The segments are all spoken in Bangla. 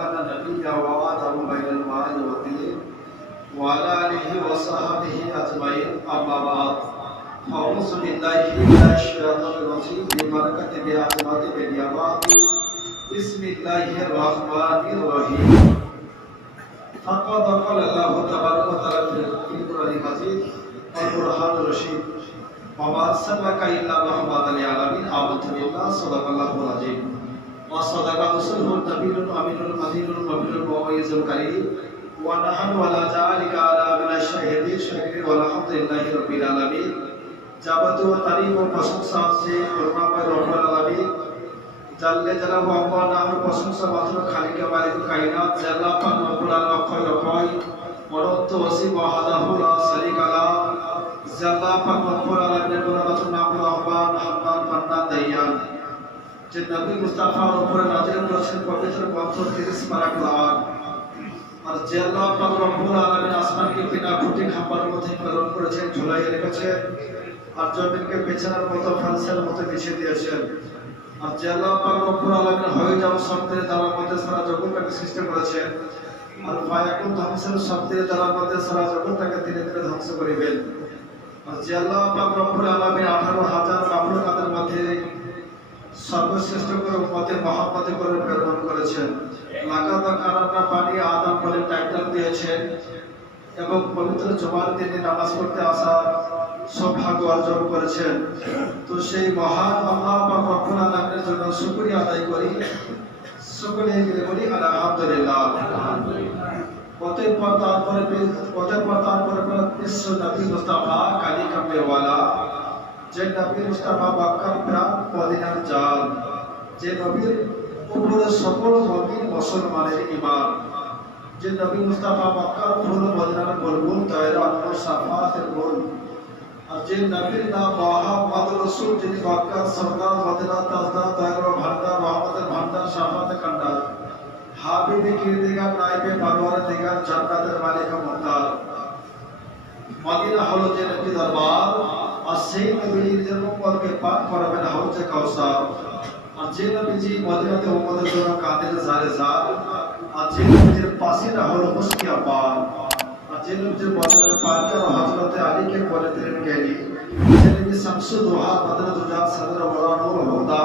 كان نبيا وآدم بين الماء والطين وعلى آله وصحبه أجمعين أما بعد أعوذ بالله من الشيطان الرجيم ببركة بعظمة بنيامات بسم الله الرحمن الرحيم فقد قال الله تبارك وتعالى في القرآن المجيد والقرآن الرشيد وما أرسلناك إلا رحمة للعالمين آمنت بالله صدق الله العظيم وصدق رسوله النبي الأمين المدين المبين المميز الكريم ونحن على ذلك من الشاهدين الشاكرين والحمد لله رب العالمين যাবতীয় তারিফ ও প্রশংসা আছে করুণাময় রব্বুল আলামিন জাল্লে জালালু আল্লাহ নামের প্রশংসা মাত্র খালিকে মালিক কায়নাত আল্লাহ পাক রব্বুল আলামিন অক্ষয় অক্ষয় অনন্ত অসীম ওয়াহদাহু লা শারীকা লাহু আল্লাহ পাক রব্বুল আলামিনের গুণগান নাম রহমান হান্নান মান্নান দাইয়ান যে নবী মুস্তাফার উপরে নাযিল করেছেন পবিত্র গ্রন্থ 30 পারা কোরআন আর যে আল্লাহ পাক রব্বুল আলামিন আসমানকে বিনা খুঁটি খাম্বার মধ্যে প্রেরণ করেছেন ঝুলাইয়ে রেখেছেন আর জমিনকে বিছানার মতো ফালসের মতো বিছিয়ে দিয়েছেন আর যে আল্লাহ পাক রব্বুল আলামিন হয়ে যাও শব্দের দ্বারা মধ্যে সারা জগৎটাকে সৃষ্টি করেছেন আর ফায়াকুন ধ্বংসের শব্দের দ্বারা মধ্যে সারা জগৎটাকে ধীরে ধীরে ধ্বংস করিবেন আর যে আল্লাহ পাক রব্বুল আলামিন 18,000 মাখলুকাতের মধ্যে সর্বশ্রেষ্ঠ করে উম্মতে মুহাম্মদে করে প্রেরণ করেছেন লাকাদ কারামনা পানি আদম বলে টাইটেল দিয়েছেন এবং পবিত্র জুমার দিনে নামাজ পড়তে আসা সৌভাগ্য অর্জন করেছেন তো সেই মহান আল্লাহ পাক রব্বুল আলামিনের জন্য শুকরিয়া আদায় করি সকলে মিলে বলি আলহামদুলিল্লাহ তারপরে বিশ্ব নবী মুস্তাফা কালী কামলেওয়ালা যে নবী মুস্তাফা বাক্কার প্রাণ মদিনার জান যে নবীর উপরে সকল মুমিন মুসলমানের ঈমান যে নবী মুস্তাফা বাক্কার ফুল মদিনার বুলবুল দায়রা ও সাফাতের ফুল আর যে নবীর নাম মুহাম্মদ রাসূল যিনি বাক্কার সরদার মদিনা তাজদার দায়রা ভান্ডার রহমতের ভান্ডার সাফাতের কান্ডার হাবিবে কিরদিগার নাইবে পারওয়ার দিগার জান্নাতের মালিক মুক্তার মদিনা হলো যে নবী দরবার আর সেই নবীর যে উম্মতকে পাক করাবেন হাউজে কাউসার আর যে নবীজি মদিনাতে উম্মতের জন্য কাঁদেন জারে জার আর যে নবীর পাশে না হলো মুস্কিয়া পার আর যে নবীর বদরের পাকে আর হযরতে আলীকে বলে দিলেন জ্ঞানী যে নবী শামসু দুহা বদর দুজা সদর ওয়ালা নূর হুদা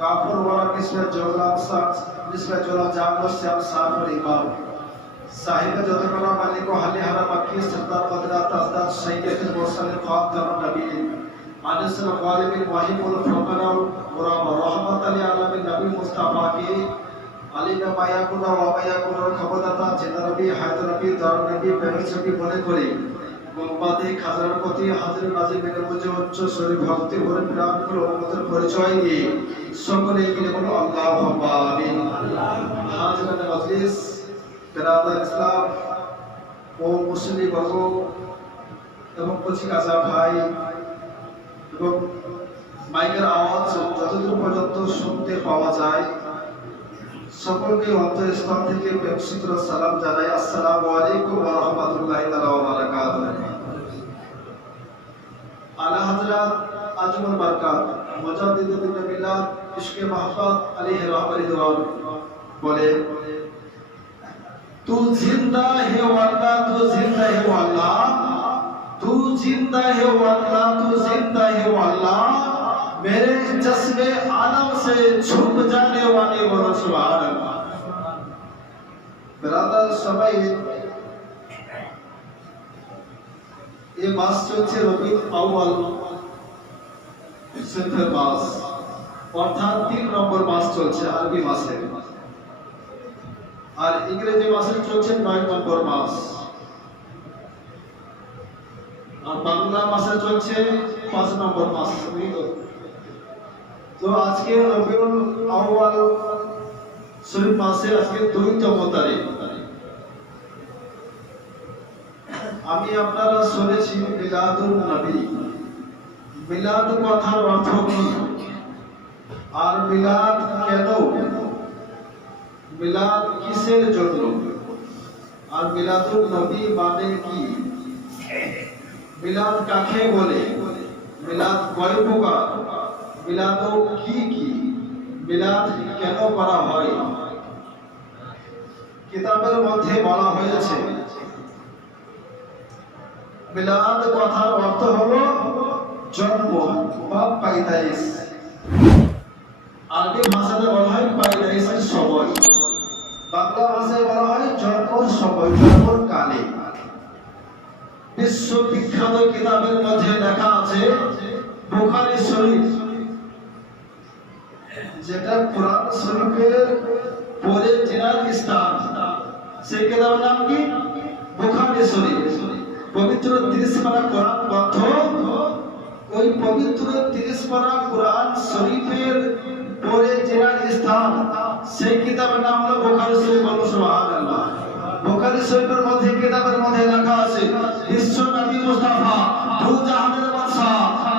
কাফর ওয়ালা নিসবে জওলা সাকস নিসবে জওলা জাগো শ্যাম সাফর ইমাম साहिब जदकला मालिक हाली हरा मक्की सरदार बदरा ताजदार सैयदुल मुरसलिन खातमुन नबी अनसल गालिबिन वाहिबुल फकरा और रहमत लिल आलमीन नबी मुस्तफा की अली में माया कुना व माया कुना खबरदाता जिंदा नबी हायदर नबी दार नबी प्रेमी छवि মনে করে গোমবাদে খাজরার প্রতি হাজির নাজির মেনে বুঝে উচ্চ শরীর ভক্তি ভরে প্রাণ করে উম্মতের পরিচয় দিয়ে সকলে মিলে বলো আল্লাহুম্মা আমিন হাজিরান মজলিস বেরাদার ইসলাম ও মুসলিম বর্গ এবং কচিকাচা ভাই এবং মাইকের আওয়াজ যতদূর পর্যন্ত শুনতে পাওয়া যায় সকলকে অন্তঃস্থল থেকে প্রেমসূত্র সালাম জানাই আসসালামু আলাইকুম ওয়া রাহমাতুল্লাহি তাআলা ওয়া বারাকাতুহু আলা হযরত আজমুল বারকাত মুজাদ্দিদুল মিলাদ ইশকে মাহফাত আলাইহি রাহমাতুল্লাহ বলে तू जिंदा है वल्लाह तू जिंदा है वल्लाह तू जिंदा है वल्लाह तू जिंदा है वल्लाह मेरे जज्बे आलम से छुप जाने वाले बोलो सुभान अल्लाह ब्रदर सबाई ये मास চলছে রবিউল আউয়াল সিফর মাস অর্থাৎ 3 নম্বর মাস চলছে আরবি মাসে আর ইংরেজি মাসে চলছে 9 নম্বর মাস আর বাংলা মাসে চলছে 5 নম্বর মাস তো আজকে রবিউল আউয়াল শরীফ মাসে আজকে 2তম তারিখ আমি আপনারা শুনেছি মিলাদুন নবী মিলাদ কথার অর্থ কি আর মিলাদ কেন মিলাদ কিসের জন্য আর মিলাদুন নবী মানে কি মিলাদ কাকে বলে মিলাদ কয় প্রকার মিলাদ কি কি মিলাদ কেন করা হয় কিতাবের মধ্যে বলা হয়েছে মিলাদ কথার অর্থ হলো জন্ম বা পাইদাইশ। আরবি ভাষাতে বলা হয় পাইদাইশের সময়, বাংলা ভাষায় বলা হয় জন্মর সময়, জন্মর কালে। বিশ্ববিখ্যাত কিতাবের মধ্যে লেখা আছে বুখারী শরীফ, যেটা কোরআন শরীফের পরে চেনার স্থান, সেই কিতাবের নাম কি? বুখারী শরীফ। পবিত্র 30 পারা কোরআন গ্রন্থ, ওই পবিত্র 30 পারা কোরআন শরীফের পরে চেনার স্থান, সেই কিতাবের নাম হলো বুখারী শরীফ। বলো সুবহানাল্লাহ। বুখারী শরীফের মধ্যে কিতাবের মধ্যে লেখা আছে বিশ্ব নবী মুস্তাফা দু জাহানের বাদশা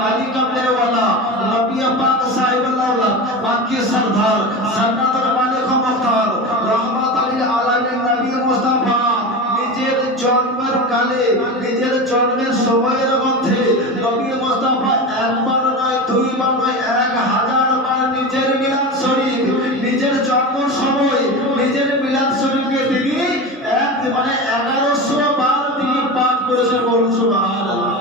আলী কামলে ওয়ালা নবী পাক সাহেবুল আওলাদ বাকি সরদার জান্নাতের মালিক ও মুখতার রহমাতুল লিল আলামিন নবী মুস্তাফা নিজের জন্মের কালে, নিজের জন্মের সময়ের মধ্যে নবী মুস্তাফা একবার নয়, দুইবার নয়, 1000 বার নিজের মিলাদ শরীফ, নিজের জন্মের সময় নিজের মিলাদ শরীফকে তিনি 1100 বার তিনি পাঠ করেছেন। বলুন সুবহানাল্লাহ।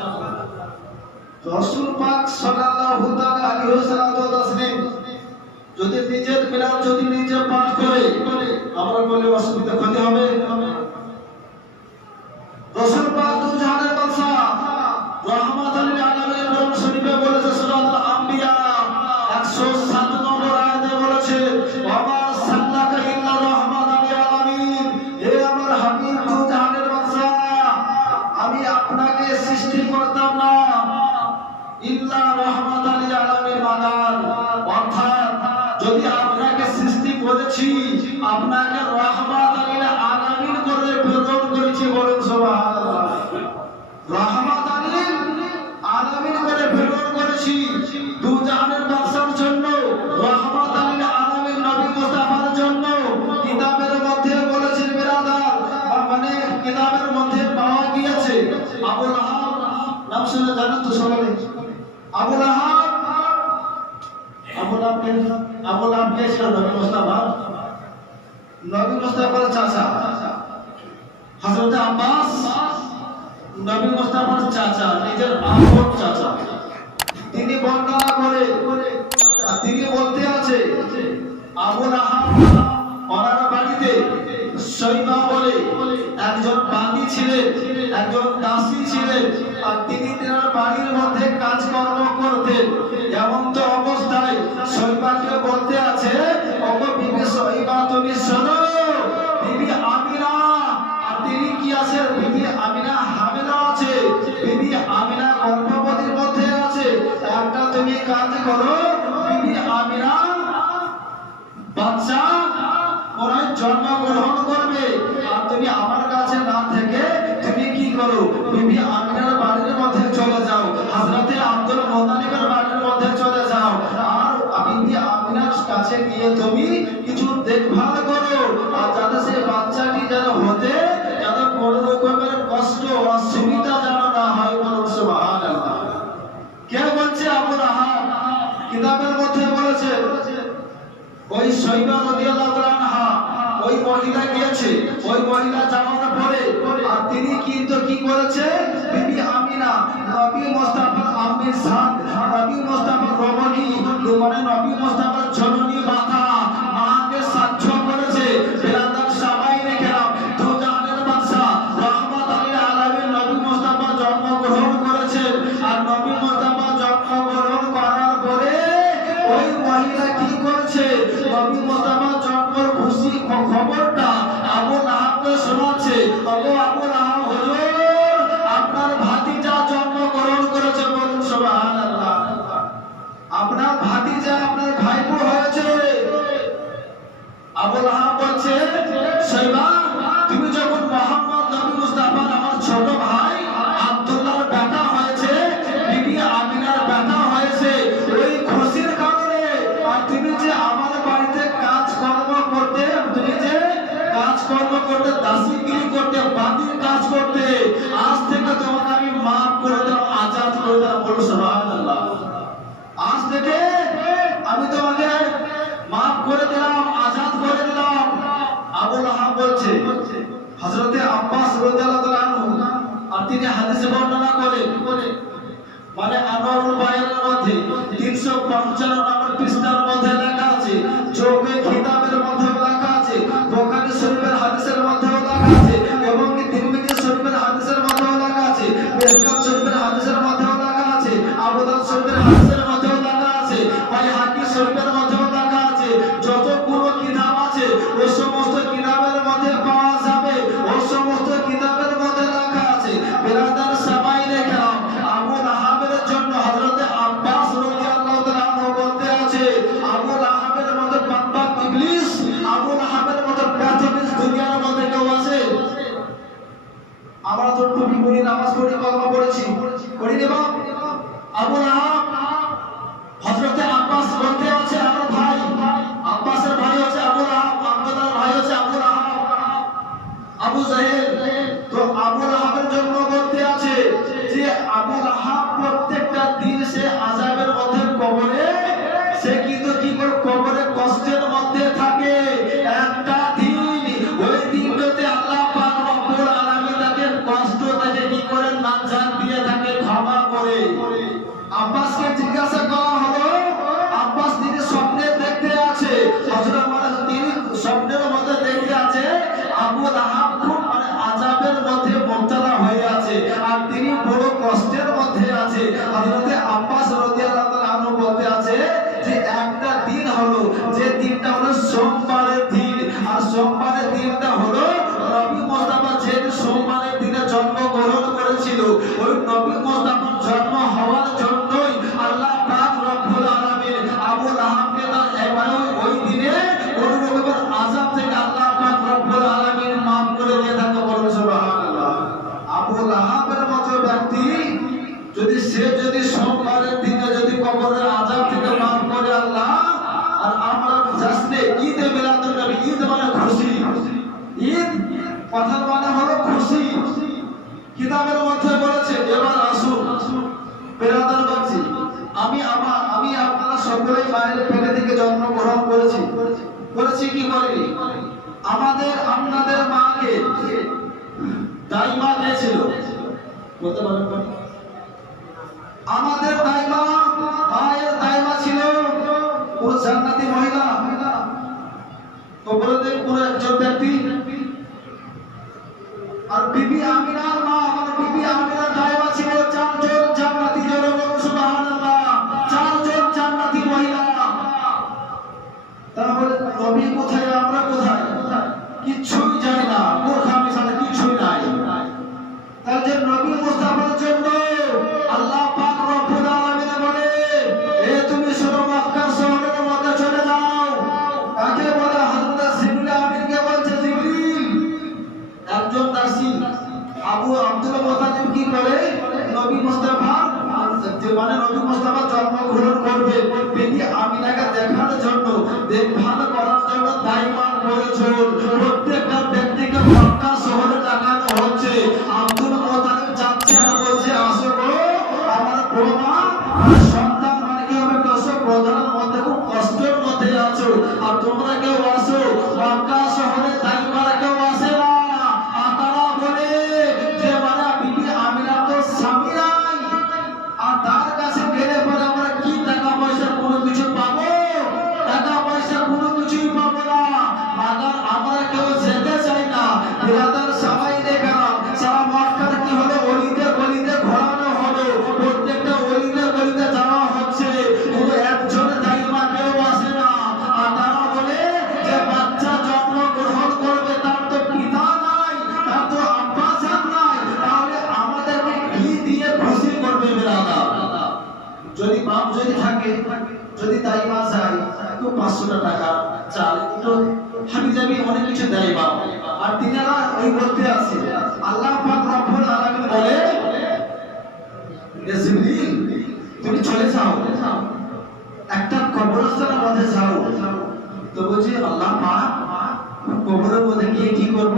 রাসূল পাক সাল্লাল্লাহু তাআলা আলাইহি ওয়াসাল্লাম যদি নিজের মিলাদ যদি নিজে পাঠ করে, আমরা বলে অসুবিধা ক্ষতি হবে? রাসূল পাক দু জাহানের বাদশা রাহমাতুল লিল আলামিন কোরআন শরীফে বলেছে সূরাতুল আম্বিয়া 107 নম্বর আয়াতে বলেছে ওয়া মা সাল্লাকা ইল্লা রাহমাতুল লিল আলামিন। হে আমার হাবিব দু জাহানের বাদশা, আমি আপনাকে সৃষ্টি করতাম না ইল্লা রাহমাতুল লিল আলামিন, মাগান অর্থাৎ যদি আপনাকে সৃষ্টি করেছি আপনাকে রাহমাতুল লিল আলামিন করে প্রেরণ করেছি। বলুন সুবহানাল্লাহ। রাহমাতুল লিল আলামিন করে প্রেরণ করেছি দু জাহানের বাদশার জন্য, রাহমাতুল লিল আলামিন নবী মুস্তাফার জন্য। কিতাবের মধ্যে বলেছেন বিরাদার, মানে কিতাবের মধ্যে পাওয়া গিয়েছে আবু লাহাব নাম শুনে জানেন তো সকলে? আবু লাহাব কে ছিল? নবী মুস্তাফার চাচা হযরত আব্বাস, নবী মুস্তাফার চাচা, নিজের আপন চাচা। তিনি বর্ণনা করে তিনি বলতে আছে আবু লাহাব ওনার বাড়িতে শৈবা বলে একজন বান্দী ছিলেন, একজন দাসী ছিলেন, আর তিনি তার বাড়ির মধ্যে কাজকর্ম করতেন। এমন তো অবস্থায় শৈবাকে বলতে আছে ওগো বিবি শৈবা তুমি শোনো, বিবি আমিনা, আর তিনি কি আছে? বিবি আমিনা হামেলা আছে, বিবি আমিনা গর্ভবতীর মধ্যে আছে। একটা তুমি কাজ করো, বিবি আমিনা বাচ্চা ওরাই জন্মগ্রহণ করবে, আর তুমি আমার কাছে না থেকে তুমি কি করো? বিবি আমিনার বাড়ির মধ্যে চলে যাও, হযরতে আব্দুল মুত্তালিবের বাড়ির মধ্যে চলে যাও, আর বিবি আমিনার কাছে গিয়ে তুমি কিছু দেখভাল করো, আর যাতে সেই বাচ্চাটি যেন হতে যাতে কোনো রকমের কষ্ট অসুবিধা যেন না হয়। বলুন সুবহানাল্লাহ। কে বলছে? আবু লাহাব। কিতাবের মধ্যে বলেছে ওই শৈবা রাদিয়াল্লাহু তাআলা আনহা, ওই মহিলা গিয়েছে, ওই মহিলা যাওয়ার পরে আর তিনি কিন্তু কি করেছে? বিবি আমিনা নবী মুস্তাফার আম্মির সাথ, নবী মুস্তাফার রমণী, মানে নবী মুস্তাফার জননী মাতা মাকে সাক্ষ্য করেছে। বিরাদার সবাই রেখেলাম দু জাহানের বাদশা রাহমাতুল লিল আলামিন নবী মুস্তাফা জন্মগ্রহণ করেছেন, আর নবী মুস্তাফা জন্মগ্রহণ করার পরে ওই মহিলা কি করেছে? নবী মুস্তাফা জন্মের খুশি খবরটা আবু লাহাবকে শোনাচ্ছে। আবু লাহাব হুজুর, আপনার ভাতিজা জন্মগ্রহণ করেছে। বলুন সুবহানাল্লাহ। আপনার ভাতিজা, আপনার ভাইপো হয়েছে। আবু লাহাব বলছে শৈবা, তুমি যখন মুহাম্মদ নবী মুস্তাফার আমার ছোট ভাই আব্দুল্লাহর বেটা হয়েছে, বিবি আমিনার বেটা হয়েছে, ওই খুশির কারণে, আর তুমি যে আমার বাড়িতে কাজকর্ম করতে, তুমি যে কাজকর্ম করতে, দাসীগিরি করতে, বান্দির কাজ করতে, আজ থেকে তোমাকে আমি মাফ করে দিলাম, আজাদ করে দিলাম। বলো সুবহানাল্লাহ। আজ থেকে আমি তোমাকে মাফ করে দিলাম, আজাদ করে দিলাম। আবু লাহাব বলছে হযরতে আব্বাস রাদিয়াল্লাহু তাআলা আনহু, আর তিনি হাদিসে বর্ণনা করেন, মানে আনোয়ারুল বায়ানের মধ্যে 355 নম্বর পৃষ্ঠার মধ্যে লেখা আছে, চৌকে কিতাবের মধ্যে লেখা আছে, বুখারী শরীফের হাদিসের মধ্যে লেখা আছে, এবং তিরমিজি শরীফের হাদিসের মধ্যে লেখা আছে, মিশকাত শরীফের হাদিসের মধ্যে লেখা আছে, আবু দাউদ শরীফের হাদিসের মধ্যে লেখা আছে, বাইহাকী শরীফের মধ্যে লেখা আছে। যতগুলো কিতাব আছে ওই সমস্ত কিতাবের মধ্যে পাওয়া যাবে, ওই সমস্ত কিতাবের মধ্যে লেখা আছে। বিরাদার সবাই দেখলাম আবু লাহাবের জন্য হযরতে আব্বাস রাদিয়াল্লাহু তাআলা আনহু বলতে আছে, আবু লাহাবের মতো বাদবাক ইবলিস, আবু লাহাবের মতো প্যাথোলিস দুনিয়ার মধ্যে কেউ আছে? আমরা তো টুপি পরি, নামাজ পড়ি, কলমা পড়েছি, করি রে বাপ। আবু লাহাব হযরতে আব্বাস বলতে আছে আমার ভাই, আব্বাসের ভাই হচ্ছে আবু লাহাব, আব্দুল্লাহর ভাই হচ্ছে আবু লাহাব, আবু জাহেল। তো আবু লাহাবের জন্য বলতে আছে যে আবু লাহাব প্রত্যেকটা দিন সে আযাবের মধ্যে কবরে, সে কিন্তু কি করে কবরে কষ্টের মধ্যে থাকে। একটা দিন, ওই দিনটাতে আল্লাহ পাক রব্বুল আলামিন তাকে কষ্ট থেকে কি করে নাজাত দিয়ে থাকে, ক্ষমা করে। আব্বাসকে জিজ্ঞাসা করা হলো, আব্বাস তিনি স্বপ্নে দেখতে আছে, হযরত মানে তিনি স্বপ্নের মধ্যে দেখতে আছে আবু লাহাব খুব মানে আযাবের মধ্যে মুবতালা হয়ে আছে, আর তিনি বড় কষ্টের মধ্যে আছে। হযরতে আব্বাস রাদিয়াল্লাহু তাআলা আনহু বলতে আছে যে একটা দিন হলো, যে দিনটা হলো সোমবারের দিন, আর সোমবারের দিনটা হলো নবী মুস্তাফা যে সোমবারের দিনে জন্মগ্রহণ করেছিল, ওই নবী মুস্তাফার জন্ম হওয়ার জন্যই আল্লাহ পাক রব্বুল আলামিন আবু লাহাবকে ওই দিনে কোন রকমের আযাব থেকে আল্লাহ পাক রব্বুল আলামিন মাফ করে দিয়ে থাকে। বলুন সুবহানাল্লাহ। আবু লাহাবের মতো ব্যক্তি যদি সোমবারের দিনে যদি কবরের আযাব থেকে মাফ করে আল্লাহ, আর আমরা জাসনে ঈদে মিলাদুন নবী, ঈদ মানে খুশি, ঈদ কথার মানে হলো খুশি। কিতাবের মধ্যে বলেছে, এবার আসুন বেরাদার বাচ্চি, আমি আপনারা সকলেই মায়ের পেটে থেকে জন্মগ্রহণ করেছি কি করিনি? আপনাদের মাকে দাইমা দিয়েছিল, বলতে পারেন? আমাদের দাইমা, মায়ের দাইমা ছিল ও জান্নাতি মহিলা। কবরে কোন একজন ব্যক্তি, আর বিবি আমিনার মা, মানে বিবি আমিনার দাইমা ছিল 4 জন জান্নাতি। জোরে বলুন সুবহানাল্লাহ। 4 জন জান্নাতি মহিলা। তাহলে নবী কোথায়, আমরা কোথায়? কিচ্ছুই জানি না, মূর্খামি ছাড়া কিছুই নাই। তার যে নবী মুস্তাফার জন্য আল্লাহ পাক রব্বুল আলামিন বলে, এ তুমি শুনো মক্কা শহরের মধ্যে চলে যাও। কাকে বলে? হযরত জিবরিল আমিনকে বলছে। জিবরিল একজন দাসী আবু আব্দুল মুতালিব কি করে, নবী মুস্তাফা মানে নবী মুস্তাফা জন্মগ্রহণ করবে, বিবি আমিনাকে দেখার জন্য, দেখভাল করার জন্য দাইমার প্রয়োজন। প্রত্যেকটা ব্যক্তিকে মক্কা শহরে দেখানো হচ্ছে। আব্দুল মুতালিব যাচ্ছে আর বলছে, আসো গো আমার বৌমা, সন্তান মানে কি হবে, দশক প্রধানের মধ্যে খুব কষ্টের মধ্যে আছো, আর তোমরা কেউ আসো। মক্কা শহরে দাইমারা কেউ আসে না। তারা বলে যে মানে বিবি আমিনা তো স্বামী নাই, আর তার কাছে গেলে পরে আমরা কি টাকা পয়সা কোনো কিছু পাবো? টাকা পয়সা কোনো কিছুই পাবো না। মাগার আমরা কেউ যেতে চাই না। বিরাদার সবাই দেখলাম সারা মক্কার কি হলো, অলিতে গলিতে ঘোরানো হলো, প্রত্যেকটা অলিতে গলিতে যাওয়া হচ্ছে, কোনো একজন দাইমা কেউ আসে না। আর তারা বলে যে বাচ্চা জন্মগ্রহণ করবে, তার তো পিতা নাই, তার তো আব্বা জান নাই, তাহলে আমাদেরকে কি দিয়ে খুশি করবে? বিরাদার যদি বাপ যদি থাকে, যদি দাইমা যায় তো 500 টাকা চাল, তো হাবিজাবি অনেক কিছু দেয় বাপ। আর তিনারা ওই বলতে আছে, আল্লাহ পাক রব্বুল আলামিন বলে, জিবরিল তুমি চলে যাও, একটা কবরস্থানের মধ্যে যাও। তো বলছি আল্লাহ পাক কবরের মধ্যে গিয়ে কি করব?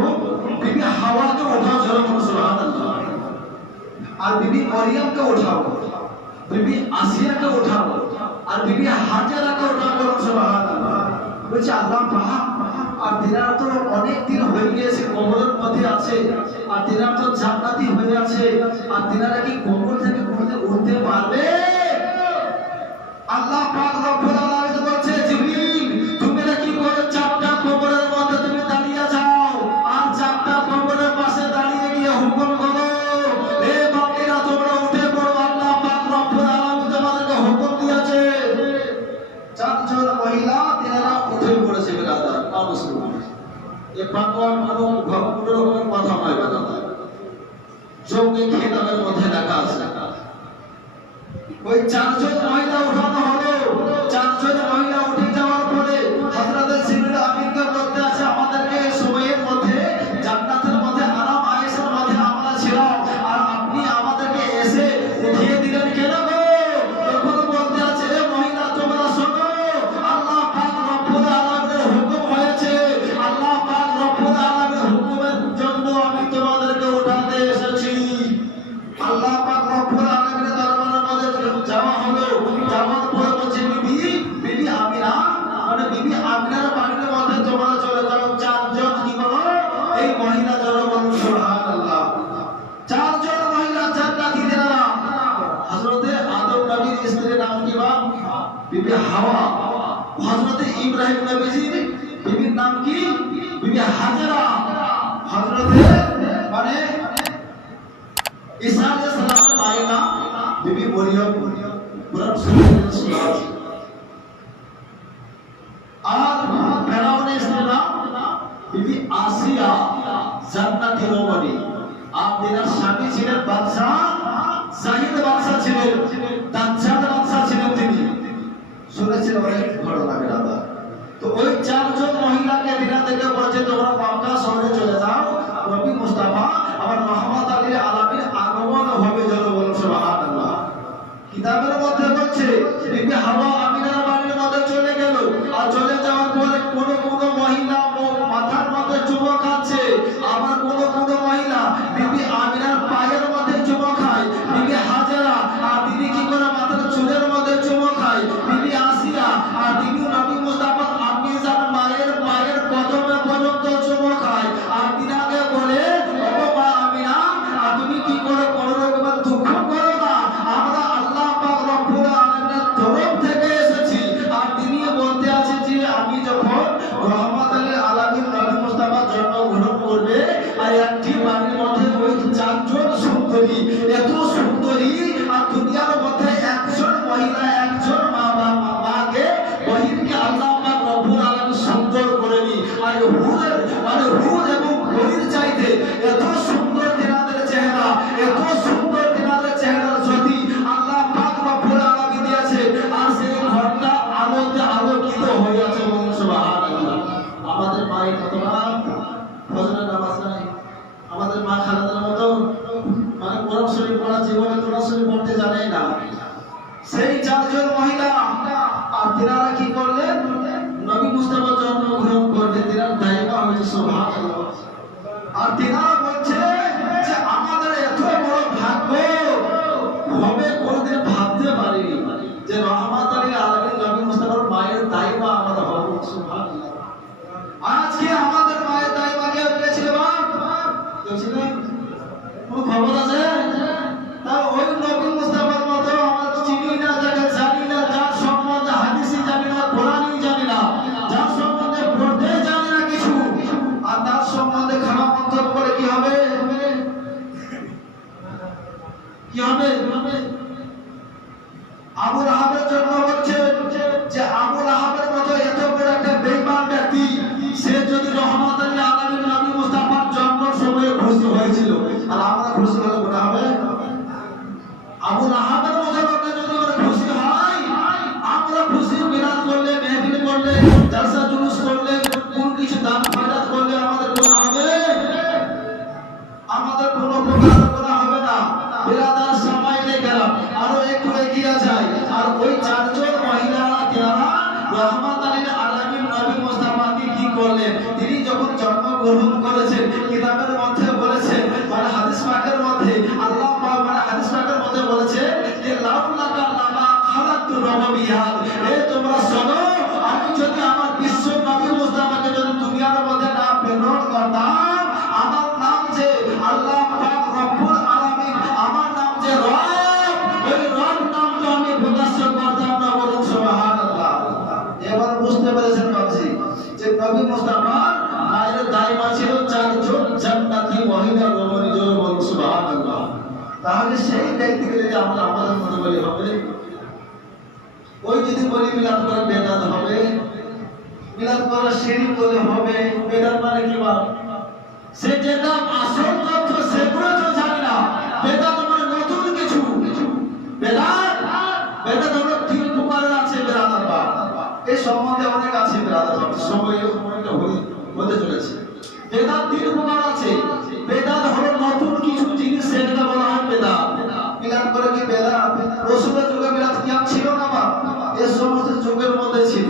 বিবি হাওয়াকে উঠাও, জোরে বলুন সুবহানাল্লাহ। আর বিবি মরিয়মকে উঠাও, বিবি আসিয়াকে উঠাও, আর বিবি হাজেরাকে উঠাও, বলুন সুবহানাল্লাহ। বলছে আল্লাহ পাক, আর দিনারা তো অনেক দিন হয়ে আছে, আর তিনারা তো জান্নাতি হয়ে আছে, আর তিনারা কি কবর থেকে কোনোদিন উঠতে পারবে? আল্লাহ পাক রব্বুল আলামিন বলছে, জিবরিল তুমি নাকি করে চারটা কবরের মধ্যে তুমি দাঁড়িয়ে যাও, আর চারটা কবরের পাশে দাঁড়িয়ে গিয়ে হুকুম করো, এ বান্দীরা তোমরা উঠে পড়ো। আল্লাহ পাক রব্বুল আলামিন তোমাদেরকে হুকুম দিয়েছে। চারজন মহিলা তিনারা উঠে পড়েছে বিরাদার মুসলমান। এই পাকওয়ান কোনো রকমের কথা নয় বিরাদার, যৌগিক কিতাবের মধ্যে লেখা আছে। ওই চারজন মহিলা উঠানো হলো। চারজন মহিলা উঠে যাওয়ার পরে হযরত জিবরিল আমিনকে বলতে আছে, আমাদেরকে এই সময়ের মধ্যে জান্নাতের মধ্যে আরাম আয়েশের মধ্যে আমরা ছিলাম, আর আপনি আমাদেরকে এসে উঠিয়ে দিলেন কেন গো? তখন বলতে আছে, এ মহিলা তোমরা শোনো, আল্লাহ পাক রব্বুল আলামিনের হুকুম হয়েছে, আল্লাহ পাক রব্বুল আলামিনের হুকুমের জন্য আমি তোমাদেরকে উঠাতে এসেছি। আল্লাহ পাক রব্বুল আলামিনের দরবারের মধ্যে যাওয়া হলো। যাওয়ার পর বলছে, বিবি আমিনা, মানে বিবি আমিনার বাড়ির মধ্যে তোমরা চলে যাও। চারজন কি করো? এই মহিলা যারা বলুন সুবহানাল্লাহ, চারজন মহিলা জান্নাতি তিনারা। হযরতে আদম নবীর স্ত্রীর নাম কি? বিবি হাওয়া। হযরতে ইব্রাহিম নবীজির বিবির নাম কি? বিবি হাজেরা। হযরতে মানে ঈসা আলাইহিস সালামের মায়ের নাম বিবি মরিয়ম। কুরআন শরীফে শোনা আছে। আর ফেরাউনের স্ত্রীর নাম বিবি আসিয়া, জান্নাতি রমণী। আর তিনার স্বামী ছিলেন বাদশা, জাহিদ বাদশা ছিলেন, দাজ্জাল বাদশা ছিলেন তিনি। শুনেছেন অনেক ঘটনা বিরাদার। তো ওই চারজন মহিলাকে দিনা থেকে বলছে, তোমরা মক্কা শহরে চলে যাও, নবী মুস্তাফা আমার রহমত আলীর আলামিন আগমন হবে। যেন বলুন সুবহানাল্লাহ। কিতাবের মধ্যে বলছে, বিবি হাওয়া আমিনার বাড়ির মধ্যে চলে গেল, আর চলে যাওয়ার পরে কোন মহিলা মাথার মধ্যে চুমো খাচ্ছে, আবার কোন মহিলা বিবি আমিনার পায়ের মধ্যে চুমো খায়। বিবি হাজেরা আর তিনি কি করে মাথার চুলের মধ্যে চুমো খায়। বিবি আসিয়া আর তিনি নবী মুস্তাফা আপনি যার মায়ের পায়ের কদমে পর্যন্ত চুমো খায়। আর তিনাকে বলে, ও মা আমিনা, আর তুমি কি করে কোনো রকমের দুঃখ করো না, আমরা আল্লাহ পাক রব্বুল আলামিনের তরফ থেকে এসেছি। আর তিনি বলতে আছে যে আমি যখন রহমতুল আলামিন নবী মুস্তাফা জন্মগ্রহণ করবে, আর একটি বাড়ির মধ্যে ওই চারজন সুন্দরী, এত সুন্দরী, আর দুনিয়ার মধ্যে একজন মহিলা, একজন মাকে বহিনকে আল্লাহ পাক রব্বুল আলামিন সুন্দর করেনি। আর হুর এবং ঘড়ির চাইতে এত সুন্দর তিনাদের চেহারা, এত সুন্দর তিনাদের চেহারা যদি আল্লাহ পাক রব্বুল আলামিন দিয়েছে, আর সেই ঘরটা আলোতে আলোকিত হয়ে আছে। বলুন সুবহানাল্লাহ। আমাদের মায়ের কতটা ফজরের নামাজ নাই, আমাদের মা খালেদার মতো মানে কোরআন শরীফ পড়া জীবনে কোরআন শরীফ পড়তে জানে না। সেই চারজন মহিলা, আর তিনারা কি করলেন? নবী মুস্তাফা জন্মগ্রহণ করবে, তিনার দায়িত্ব হয়েছে। সুবহানাল্লাহ। আর তিনারা বলছে যে আমাদের এত বড় ভাগ্য হবে কোনদিন ভাবতে পারিনি যে রহমত আলীর আলামিন নবী মুস্তাফার মায়ের দায়িত্ব আমরা হব। সুবহানাল্লাহ। আজকে আমাদের মায়ের দায়িত্ব কে পেয়েছিল? কেউ ছিলেন? কোন খবর আছে? তা ওই নবী মুস্তাফার মতো আমরা চিনি না, যাকে জানি না, যার সম্বন্ধে হাদিসই জানি না, কোরআনই জানি না, যার সম্বন্ধে পড়তে জানি না কিছু, আর তার সম্বন্ধে খারাপ মন্তব্য করে কি হবে? কি হবে? আবু লাহাবের জন্য বলছে যে আবু লাহাবের মতো এত বড় একটা বেঈমান ব্যক্তি, সে যদি রহমত আলামিন নবী মুস্তাফার জন্ম সময়ে খুশি হয়েছিল, আর আমরা খুশি হলে গুনাহ হবে? আবু লাহাবের মতো লোকে যদি আমরা খুশি হয়, আমরা খুশি মিলাদ করলে, মেহফিল করলে, জালসা জুলুস করলে, কোন কিছু দান খয়রাত করলে আমাদের গুনাহ হবে? আমাদের কোনো প্রকার গুনাহ হবে না। বিরাদার সময় নেই গেলাম, আরো একটু এগিয়ে যায়। আর ওই চারজন মহিলা তিনারা রহমত আলীর আলামিন নবী মুস্তাফাকে কি করলেন? তিনি যখন জন্মগ্রহণ করেছেন, কিতাবের মধ্যে বলেছে, মানে হাদিস পাকের মধ্যে আল্লাহ পাক মানে হাদিস পাকের মধ্যে বলেছে যে লাউলাকা লামা খালাকতু রবিয়াত, এ তোমরা শোনো, আমি যদি আমার বিশ্ব নবী মুস্তাফাকে যদি দুনিয়ার মধ্যে না প্রেরণ করতাম, আমার নাম যে তাহলে সেই ব্যক্তিকে যদি আমরা আমাদের মনে বলি হবে, ওই যদি বলি মিলাদ করা বেদাত হবে, মিলাদ করা শিরক বলে হবে। বেদাত মানে কি বল? সে যেটা আসল তথ্য সেগুলো তো জানি না। বেদাত মানে নতুন কিছু। বেদাত বেদাত হলো তিন প্রকারের আছে। বেদাত এই সম্বন্ধে অনেক আছে। বেদাত সময় হতে চলেছে। বেদাত তিন প্রকার আছে। বেদাত হলো নতুন কিছু জিনিস, সেটা বলা হয় বেদাত। মিলাদ করে কি বেদাত? রাসূলের যুগে মিলাদ কি ছিল না? বা এই সমস্ত যুগের মধ্যে ছিল।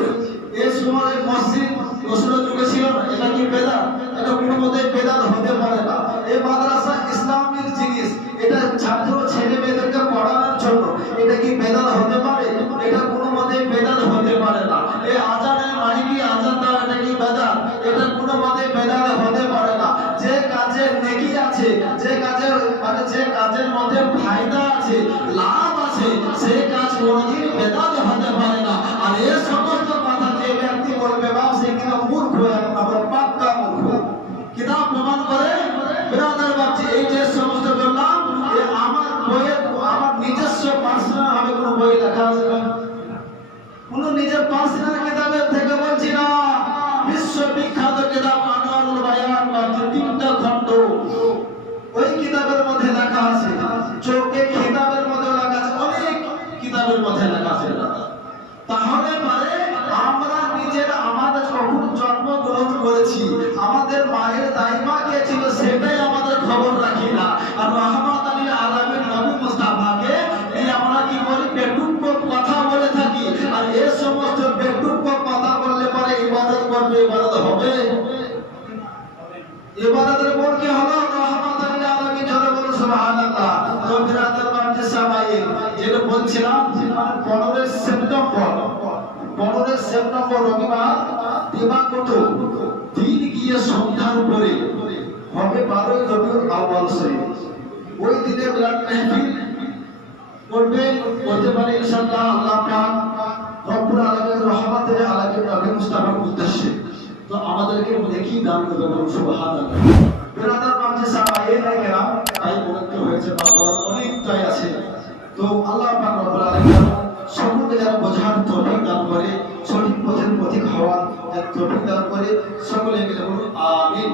এই সময় মসজিদ রাসূলের যুগে ছিল না। এটা কি বেদাত? এটা কোনো মতে বেদাত হতে পারে না। এই মাদ্রাসা ইসলামিক জিনিস, এটা ছাত্র ছেলে মেয়েদেরকে পড়ানোর জন্য, এটা কি বেদাত হতে পারে? এটা কোনো মতে বেদাত হতে পারে না। এই আজানের মাইকি আজান দেওয়া, এটা কি বেদাত? এটা কোনো মতে বেদাত হতে পারে না। যে কাজে নেকি আছে, যে কাজে মানে যে কাজের মধ্যে ফায়দা আছে, লাভ আছে, সেই কাজ কোনোদিন বেদাত হতে পারে না। আর এই সমস্ত কথা যে ব্যক্তি বলবে বাপ, সে কিনা মূর্খ, আমরা পাক্কা মূর্খ। কিতাব প্রমাণ করে বেরাদার বাচ্চা। এই যে সমস্ত বললাম, আমার বইয়ের, আমার নিজস্ব পার্সোনাল ভাবে কোনো বই লেখা আছে না? কোনো নিজের পার্সোনাল কিতাবের থেকে বলছি না। বিশ্ববিখ্যাত কিতাব আনোয়ারুল বায়ান, মাত্র 3টা খণ্ড। ওই কিতাবের মধ্যে লেখা আছে, চোখে কিতাবের মধ্যে লেখা আছে, অনেক কিতাবের মধ্যে লেখা আছে। তাহলে পারে আমরা নিজেরা আমাদের কখন জন্মগ্রহণ করেছি, আমাদের মায়ের দাইমা কে ছিল, সেটাই আমাদের খবর রাখি না। আর রহমত আলী আলামিন নবী মুস্তাফাকে এই আমরা কি করি? বেটুক কথা বলে থাকি। আর এই সমস্ত বেটুক কথা বললে পরে ইবাদত করবে, ইবাদত হবে? ইবাদতের পর কি হলো? রহমত আলী আলামিন জোরে বলো সুবহানাল্লাহ। তো বিরাদার বাচ্চা সামাইল যেটা বলছিলাম, 15 সেপ্টেম্বর রবিবার দিবাগত দিন গিয়ে সন্ধ্যার পরে হবে 12 রবিউল আউয়াল শরীফ। ওই দিনে মিলাদ মাহফিল করতে পারে ইনশাআল্লাহ। আল্লাহ পাক রব্বুল আলামিনের রহমতে আলামিন নবী মুস্তাফার উদ্দেশ্যে তো আমাদেরকে নেকি দান করবেন। সুবহানাল্লাহ। বিরাদার বাচ্চা সামাইল কেরাম, তাই বলতে হয়েছে বাবা, অনেকটাই আছে। তো আল্লাহ পাক রব্বুল আলামিন সকলকে যারা বোঝার তৌফিক দান করে, সঠিক পথের পথিক হওয়ার তৌফিক দান করে, সকলে মিলে বলুন আমিন।